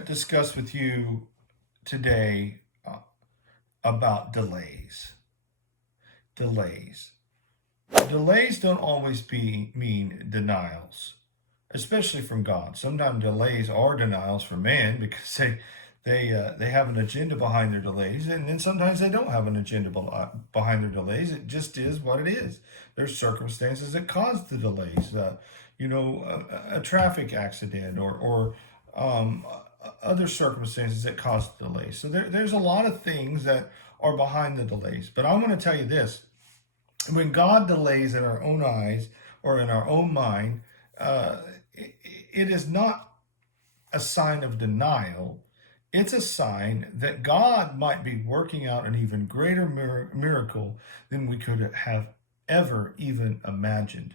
to discuss with you today about delays. Delays. Delays don't always mean denials, especially from God. Sometimes delays are denials from man because they have an agenda behind their delays, and then sometimes they don't have an agenda behind their delays. It just is what it is. There's circumstances that cause the delays. A traffic accident or other circumstances that cause the delays. So there's a lot of things that are behind the delays. But I want to tell you this. When God delays in our own eyes or in our own mind, it is not a sign of denial. It's a sign that God might be working out an even greater miracle than we could have ever even imagined.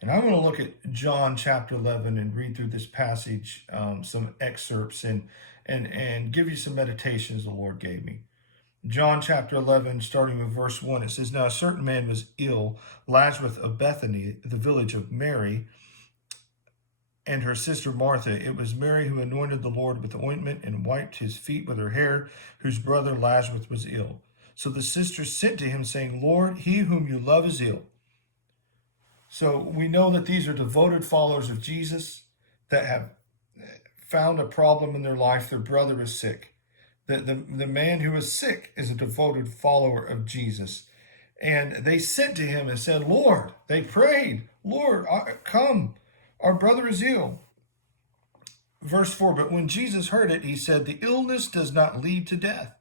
And I'm going to look at John chapter 11 and read through this passage, some excerpts, and give you some meditations the Lord gave me. John chapter 11, starting with verse 1, it says, "Now a certain man was ill, Lazarus of Bethany, the village of Mary, and her sister Martha. It was Mary who anointed the Lord with ointment and wiped his feet with her hair, whose brother Lazarus was ill. So the sisters sent to him, saying, Lord, he whom you love is ill." So we know that these are devoted followers of Jesus that have found a problem in their life. Their brother is sick. The man who is sick is a devoted follower of Jesus. And they sent to him and said, Lord, they prayed, Lord, come, our brother is ill. Verse 4, but when Jesus heard it, he said, the illness does not lead to death.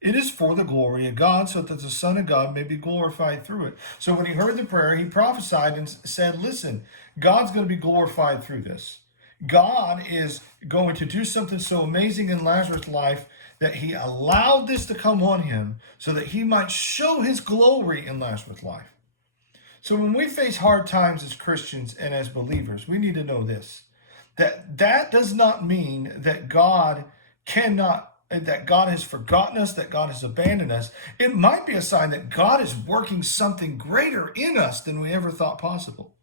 It is for the glory of God, so that the Son of God may be glorified through it. So when he heard the prayer, he prophesied and said, listen, God's going to be glorified through this. God is going to do something so amazing in Lazarus' life that he allowed this to come on him so that he might show his glory in Lazarus' life. So when we face hard times as Christians and as believers, we need to know this, that does not mean that God has forgotten us, that God has abandoned us. It might be a sign that God is working something greater in us than we ever thought possible.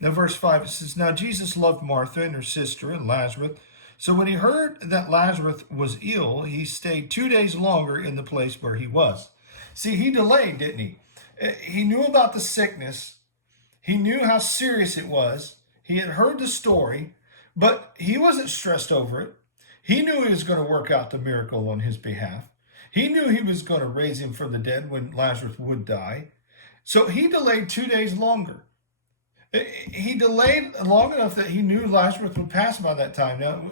Now, verse 5, it says, now Jesus loved Martha and her sister and Lazarus. So when he heard that Lazarus was ill, he stayed 2 days longer in the place where he was. See, he delayed, didn't he? He knew about the sickness. He knew how serious it was. He had heard the story, but he wasn't stressed over it. He knew he was going to work out the miracle on his behalf. He knew he was going to raise him from the dead when Lazarus would die. So he delayed 2 days longer. He delayed long enough that he knew Lazarus would pass by that time. Now,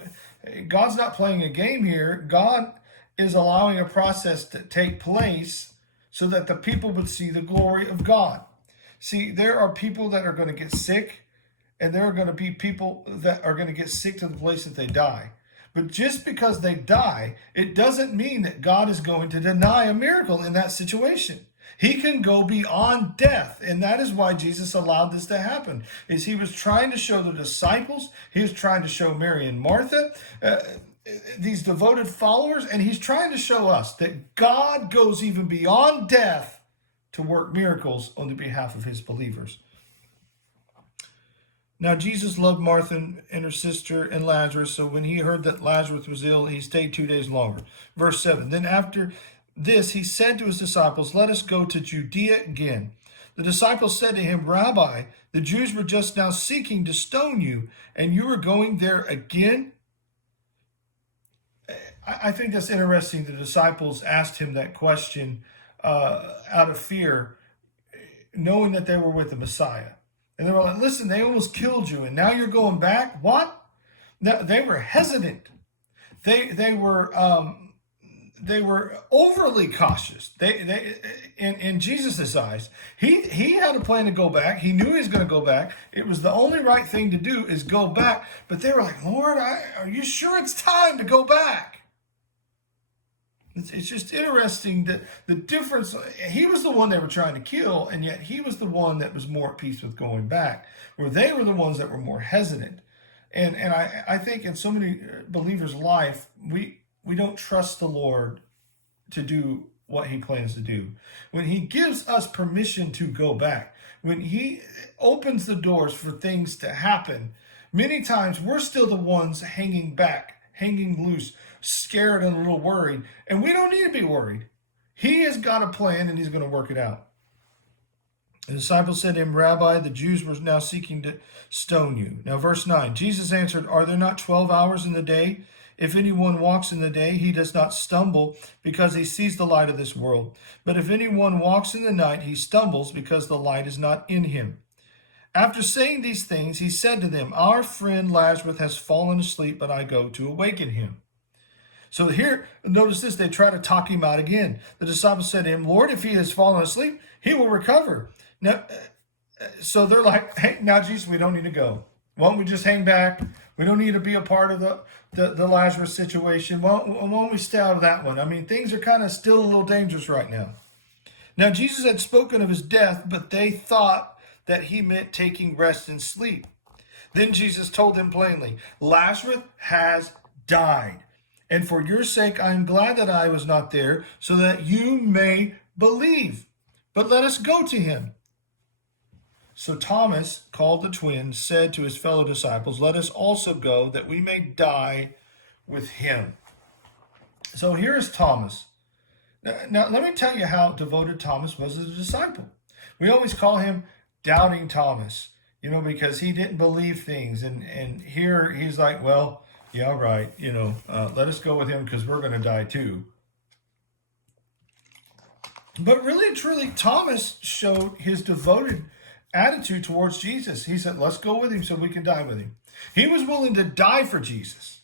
God's not playing a game here. God is allowing a process to take place so that the people would see the glory of God. See, there are people that are going to get sick, and there are going to be people that are going to get sick to the place that they die. But just because they die, it doesn't mean that God is going to deny a miracle in that situation. He can go beyond death, and that is why Jesus allowed this to happen. Is he was trying to show the disciples, he was trying to show Mary and Martha, these devoted followers, and he's trying to show us that God goes even beyond death to work miracles on the behalf of his believers. Now, Jesus loved Martha and her sister and Lazarus, so when he heard that Lazarus was ill, he stayed 2 days longer. Verse 7, then after this, he said to his disciples, let us go to Judea again. The disciples said to him, Rabbi, the Jews were just now seeking to stone you, and you are going there again? I think that's interesting. The disciples asked him that question out of fear, knowing that they were with the Messiah. And they were like, listen, they almost killed you, and now you're going back? What? No, they were hesitant. They were overly cautious. In Jesus' eyes, he had a plan to go back. He knew he was going to go back. It was the only right thing to do is go back. But they were like, Lord, are you sure it's time to go back? It's just interesting that the difference. He was the one they were trying to kill, and yet he was the one that was more at peace with going back, where they were the ones that were more hesitant. And I think in so many believers' life, we don't trust the Lord to do what he plans to do. When he gives us permission to go back, when he opens the doors for things to happen, many times we're still the ones hanging back, hanging loose, scared and a little worried. And we don't need to be worried. He has got a plan and he's going to work it out. The disciples said to him, Rabbi, the Jews were now seeking to stone you. Now, verse 9, Jesus answered, Are there not 12 hours in the day? If anyone walks in the day, he does not stumble because he sees the light of this world. But if anyone walks in the night, he stumbles because the light is not in him. After saying these things, he said to them, Our friend Lazarus has fallen asleep, but I go to awaken him. So here, notice this, they try to talk him out again. The disciples said to him, Lord, if he has fallen asleep, he will recover. Now, so they're like, hey, now, Jesus, we don't need to go. Why don't we just hang back? We don't need to be a part of the Lazarus situation. Why don't we stay out of that one? I mean, things are kind of still a little dangerous right now. Now, Jesus had spoken of his death, but they thought that he meant taking rest and sleep. Then Jesus told them plainly, Lazarus has died. And for your sake, I am glad that I was not there, so that you may believe. But let us go to him. So Thomas, called the twin, said to his fellow disciples, Let us also go, that we may die with him. So here is Thomas. Now let me tell you how devoted Thomas was as a disciple. We always call him Doubting Thomas, because he didn't believe things. And here he's like, well, yeah, right, let us go with him because we're going to die too. But really, truly, Thomas showed his devoted attitude towards Jesus. He said, let's go with him so we can die with him. He was willing to die for Jesus.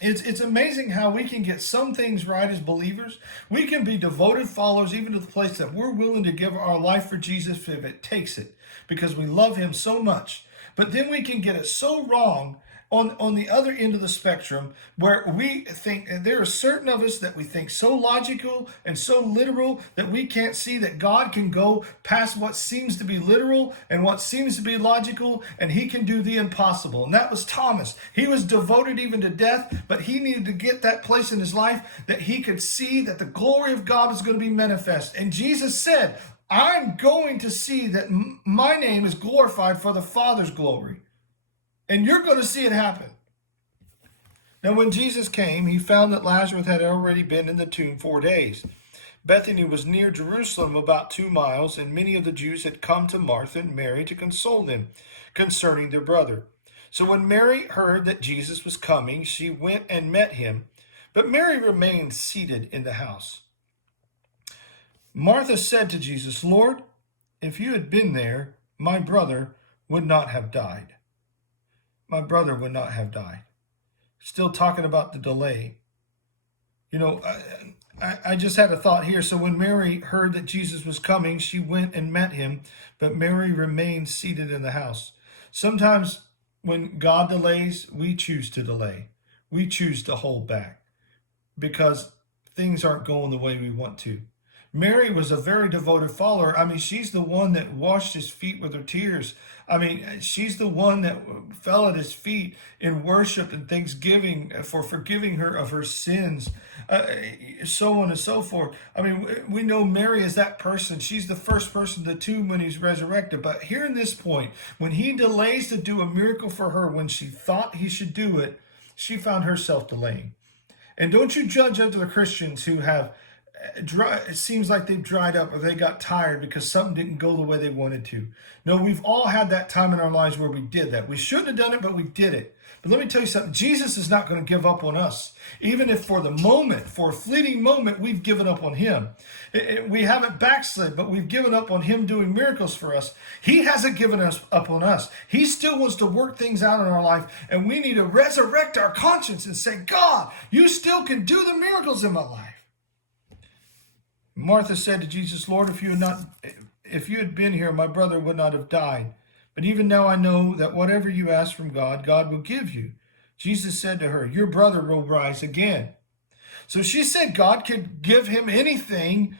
It's amazing how we can get some things right as believers. We can be devoted followers even to the place that we're willing to give our life for Jesus if it takes it, because we love him so much. But then we can get it so wrong on the other end of the spectrum, where we think, there are certain of us that we think so logical and so literal that we can't see that God can go past what seems to be literal and what seems to be logical, and he can do the impossible. And that was Thomas. He was devoted even to death, but he needed to get that place in his life that he could see that the glory of God is going to be manifest. And Jesus said, I'm going to see that my name is glorified for the Father's glory. And you're going to see it happen. Now, when Jesus came, he found that Lazarus had already been in the tomb 4 days. Bethany was near Jerusalem, about 2 miles, and many of the Jews had come to Martha and Mary to console them concerning their brother. So when Mary heard that Jesus was coming, she went and met him, but Mary remained seated in the house. Martha said to Jesus, Lord, if you had been there, my brother would not have died. My brother would not have died. Still talking about the delay. I just had a thought here. So when Mary heard that Jesus was coming, she went and met him, but Mary remained seated in the house. Sometimes when God delays, we choose to delay. We choose to hold back because things aren't going the way we want to. Mary was a very devoted follower. I mean, she's the one that washed his feet with her tears. I mean, she's the one that fell at his feet in worship and thanksgiving for forgiving her of her sins, so on and so forth. I mean, we know Mary is that person. She's the first person to the tomb when he's resurrected. But here in this point, when he delays to do a miracle for her, when she thought he should do it, she found herself delaying. And don't you judge other Christians who have it seems like they've dried up or they got tired because something didn't go the way they wanted to. No, we've all had that time in our lives where we did that. We shouldn't have done it, but we did it. But let me tell you something. Jesus is not going to give up on us. Even if for the moment, for a fleeting moment, we've given up on him. We haven't backslid, but we've given up on him doing miracles for us. He hasn't given us up on us. He still wants to work things out in our life, and we need to resurrect our conscience and say, God, you still can do the miracles in my life. Martha said to Jesus, Lord, if you had been here, my brother would not have died. But even now I know that whatever you ask from God, God will give you. Jesus said to her, your brother will rise again. So she said God could give him anything.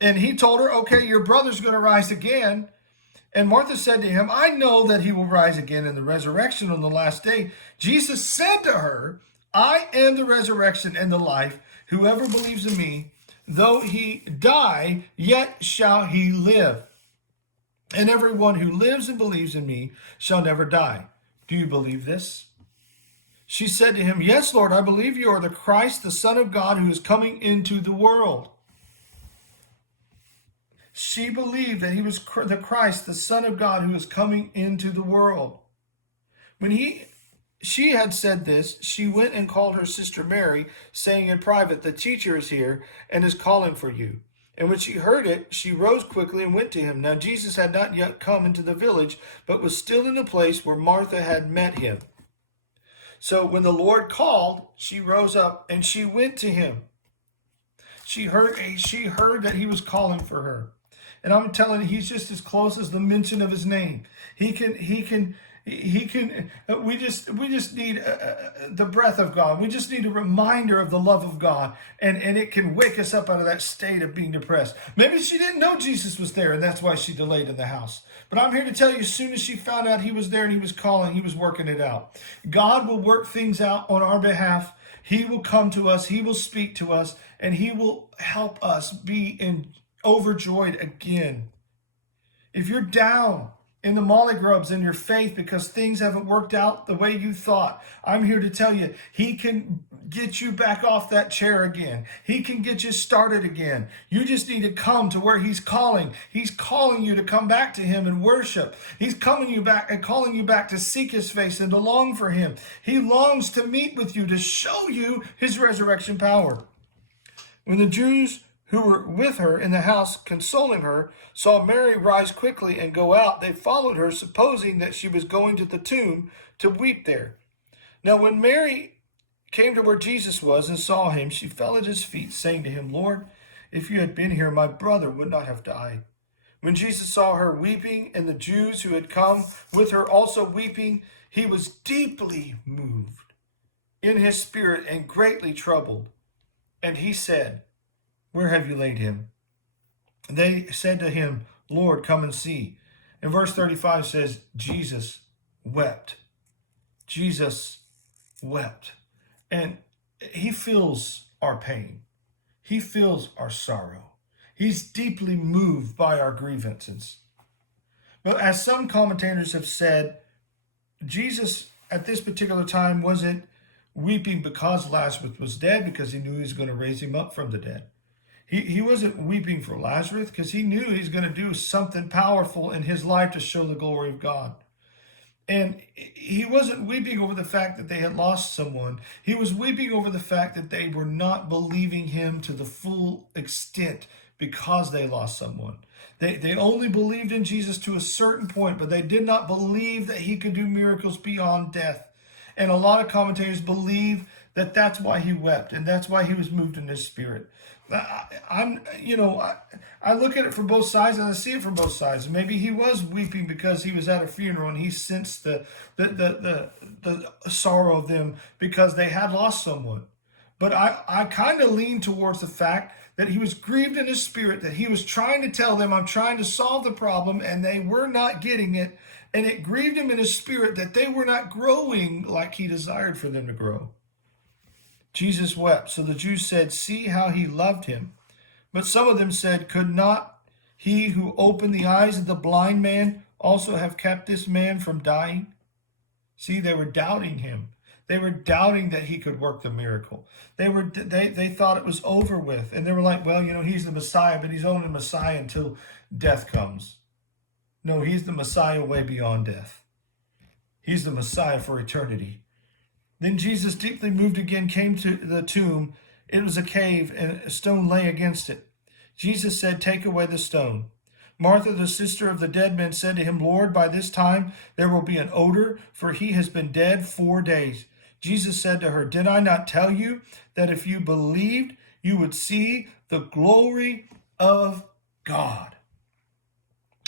And he told her, okay, your brother's going to rise again. And Martha said to him, I know that he will rise again in the resurrection on the last day. Jesus said to her, I am the resurrection and the life. Whoever believes in me, though he die, yet shall he live. And everyone who lives and believes in me shall never die. Do you believe this? She said to him, "Yes, Lord, I believe you are the Christ, the Son of God, who is coming into the world." She believed that he was the Christ, the Son of God, who is coming into the world. When she had said this, she went and called her sister Mary, saying in private, "The teacher is here and is calling for you." And when she heard it, she rose quickly and went to him. Now Jesus had not yet come into the village, but was still in the place where Martha had met him. So when the Lord called, she rose up and she went to him. She heard that he was calling for her. And I'm telling you, he's just as close as the mention of his name. He can, we just need the breath of God. We just need a reminder of the love of God. And it can wake us up out of that state of being depressed. Maybe she didn't know Jesus was there, and that's why she delayed in the house. But I'm here to tell you, as soon as she found out he was there and he was calling, he was working it out. God will work things out on our behalf. He will come to us. He will speak to us, and he will help us be overjoyed again. If you're down in the molly grubs in your faith because things haven't worked out the way you thought, I'm here to tell you, he can get you back off that chair again. He can get you started again. You just need to come to where he's calling. He's calling you to come back to him and worship. He's coming you back and calling you back to seek his face and to long for him. He longs to meet with you, to show you his resurrection power. When the Jews who were with her in the house consoling her saw Mary rise quickly and go out, they followed her, supposing that she was going to the tomb to weep there. Now when Mary came to where Jesus was and saw him, she fell at his feet, saying to him, "Lord, if you had been here, my brother would not have died." When Jesus saw her weeping, and the Jews who had come with her also weeping, he was deeply moved in his spirit and greatly troubled. And he said, "Where have you laid him?" They said to him, "Lord, come and see." And verse 35 says, Jesus wept. Jesus wept. And he feels our pain. He feels our sorrow. He's deeply moved by our grievances. But as some commentators have said, Jesus at this particular time wasn't weeping because Lazarus was dead, because he knew he was going to raise him up from the dead. He wasn't weeping for Lazarus because he knew he's going to do something powerful in his life to show the glory of God. And he wasn't weeping over the fact that they had lost someone. He was weeping over the fact that they were not believing him to the full extent because they lost someone. They only believed in Jesus to a certain point, but they did not believe that he could do miracles beyond death. And a lot of commentators believe that that's why he wept, and that's why he was moved in his spirit. I look at it from both sides, and I see it from both sides. Maybe he was weeping because he was at a funeral and he sensed the sorrow of them because they had lost someone. But I kind of lean towards the fact that he was grieved in his spirit, that he was trying to tell them, I'm trying to solve the problem, and they were not getting it. And it grieved him in his spirit that they were not growing like he desired for them to grow. Jesus wept. So the Jews said, "See how he loved him." But some of them said, "Could not he who opened the eyes of the blind man also have kept this man from dying?" See, they were doubting him. They were doubting that he could work the miracle. They thought it was over with. And they were like, well, he's the Messiah, but he's only the Messiah until death comes. No, he's the Messiah way beyond death. He's the Messiah for eternity. Then Jesus, deeply moved again, came to the tomb. It was a cave, and a stone lay against it. Jesus said, "Take away the stone." Martha, the sister of the dead man, said to him, "Lord, by this time there will be an odor, for he has been dead 4 days." Jesus said to her, "Did I not tell you that if you believed, you would see the glory of God?"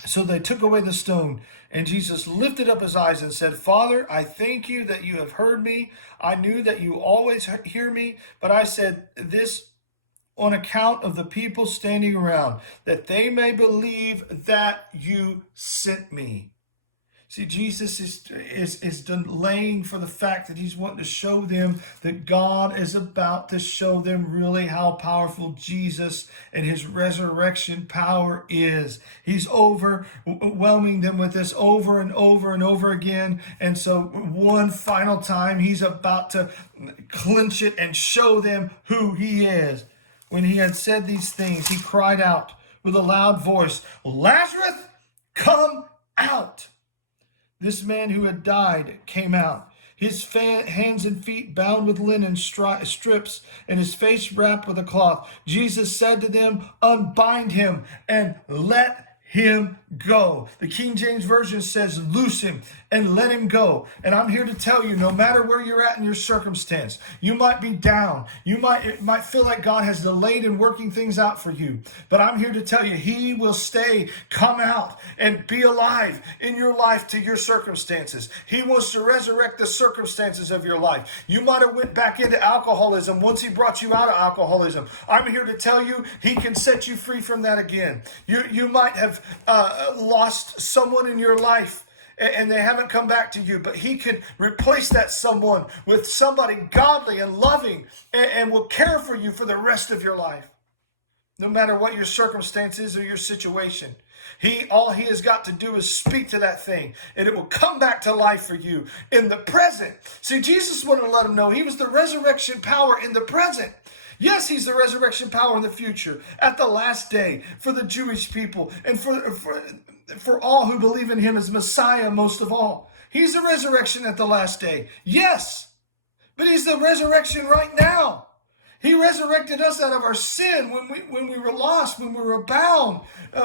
So they took away the stone, and Jesus lifted up his eyes and said, "Father, I thank you that you have heard me. I knew that you always hear me, but I said this on account of the people standing around, that they may believe that you sent me." See, Jesus is delaying for the fact that he's wanting to show them that God is about to show them really how powerful Jesus and his resurrection power is. He's overwhelming them with this over and over and over again. And so one final time, he's about to clinch it and show them who he is. When he had said these things, he cried out with a loud voice, "Lazarus, come out!" This man who had died came out, his hands and feet bound with linen strips, and his face wrapped with a cloth. Jesus said to them, "Unbind him and let him go." The King James Version says, "Loose him and let him go." And I'm here to tell you, no matter where you're at in your circumstance, you might be down. It might feel like God has delayed in working things out for you. But I'm here to tell you, he will come out and be alive in your life to your circumstances. He wants to resurrect the circumstances of your life. You might have went back into alcoholism once he brought you out of alcoholism. I'm here to tell you, he can set you free from that again. You might have lost someone in your life and they haven't come back to you, but he can replace that someone with somebody godly and loving and will care for you for the rest of your life. No matter what your circumstances or your situation, all he has got to do is speak to that thing and it will come back to life for you in the present. See, Jesus wanted to let them know he was the resurrection power in the present. Yes, he's the resurrection power in the future, at the last day, for the Jewish people, and for all who believe in him as Messiah most of all. He's the resurrection at the last day. Yes, but he's the resurrection right now. He resurrected us out of our sin when we were lost, when we were bound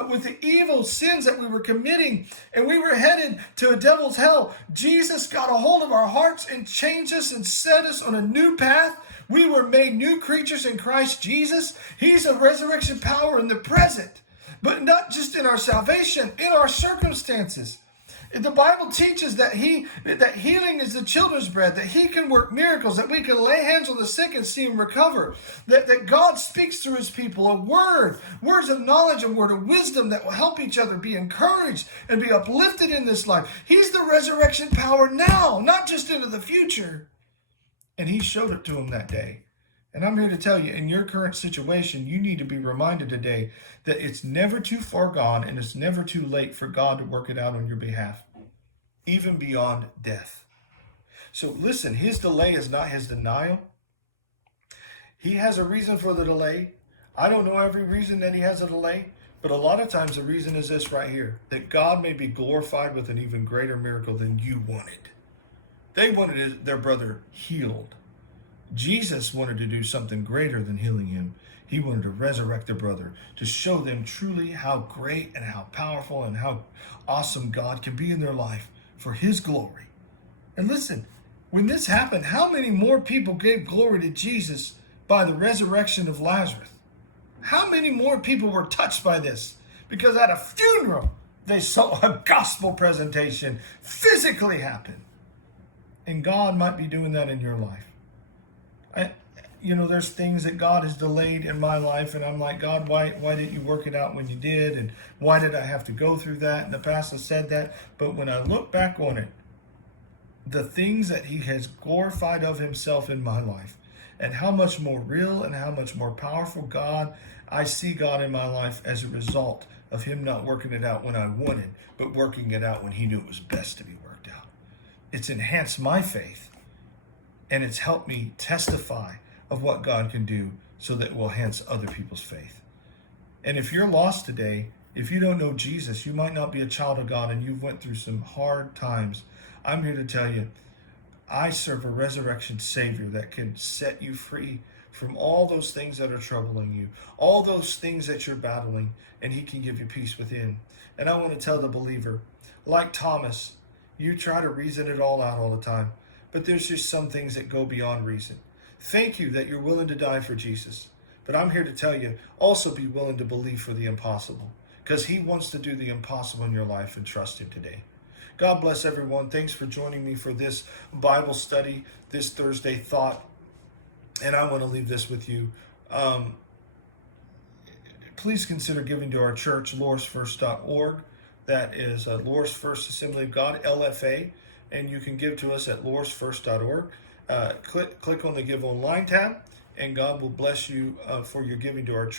with the evil sins that we were committing, and we were headed to a devil's hell. Jesus got a hold of our hearts and changed us and set us on a new path. We were made new creatures in Christ Jesus. He's a resurrection power in the present, but not just in our salvation, in our circumstances. The Bible teaches that healing is the children's bread, that he can work miracles, that we can lay hands on the sick and see them recover, that God speaks through his people words of knowledge and word of wisdom that will help each other be encouraged and be uplifted in this life. He's the resurrection power now, not just into the future. And he showed it to him that day. And I'm here to tell you, in your current situation, you need to be reminded today that it's never too far gone and it's never too late for God to work it out on your behalf, even beyond death. So listen, his delay is not his denial. He has a reason for the delay. I don't know every reason that he has a delay, but a lot of times the reason is this right here, that God may be glorified with an even greater miracle than you wanted. They wanted their brother healed. Jesus wanted to do something greater than healing him. He wanted to resurrect their brother, to show them truly how great and how powerful and how awesome God can be in their life for his glory. And listen, when this happened, how many more people gave glory to Jesus by the resurrection of Lazarus? How many more people were touched by this? Because at a funeral, they saw a gospel presentation physically happen. And God might be doing that in your life. There's things that God has delayed in my life, and I'm like, God, why didn't you work it out when you did? And why did I have to go through that? In the past, I said that. But when I look back on it, the things that he has glorified of himself in my life, and how much more real and how much more powerful I see God in my life as a result of him not working it out when I wanted, but working it out when he knew it was best to be worked out. It's enhanced my faith, and it's helped me testify of what God can do so that it will enhance other people's faith. And if you're lost today, if you don't know Jesus, you might not be a child of God and you've went through some hard times. I'm here to tell you, I serve a resurrection Savior that can set you free from all those things that are troubling you, all those things that you're battling, and he can give you peace within. And I want to tell the believer, like Thomas, you try to reason it all out all the time, but there's just some things that go beyond reason. Thank you that you're willing to die for Jesus. But I'm here to tell you, also be willing to believe for the impossible, because he wants to do the impossible in your life, and trust him today. God bless everyone. Thanks for joining me for this Bible study, this Thursday thought. And I want to leave this with you. Please consider giving to our church, lorisfirst.org. That is Loris First Assembly of God, LFA, and you can give to us at lorisfirst.org. Click on the Give Online tab, and God will bless you for your giving to our church.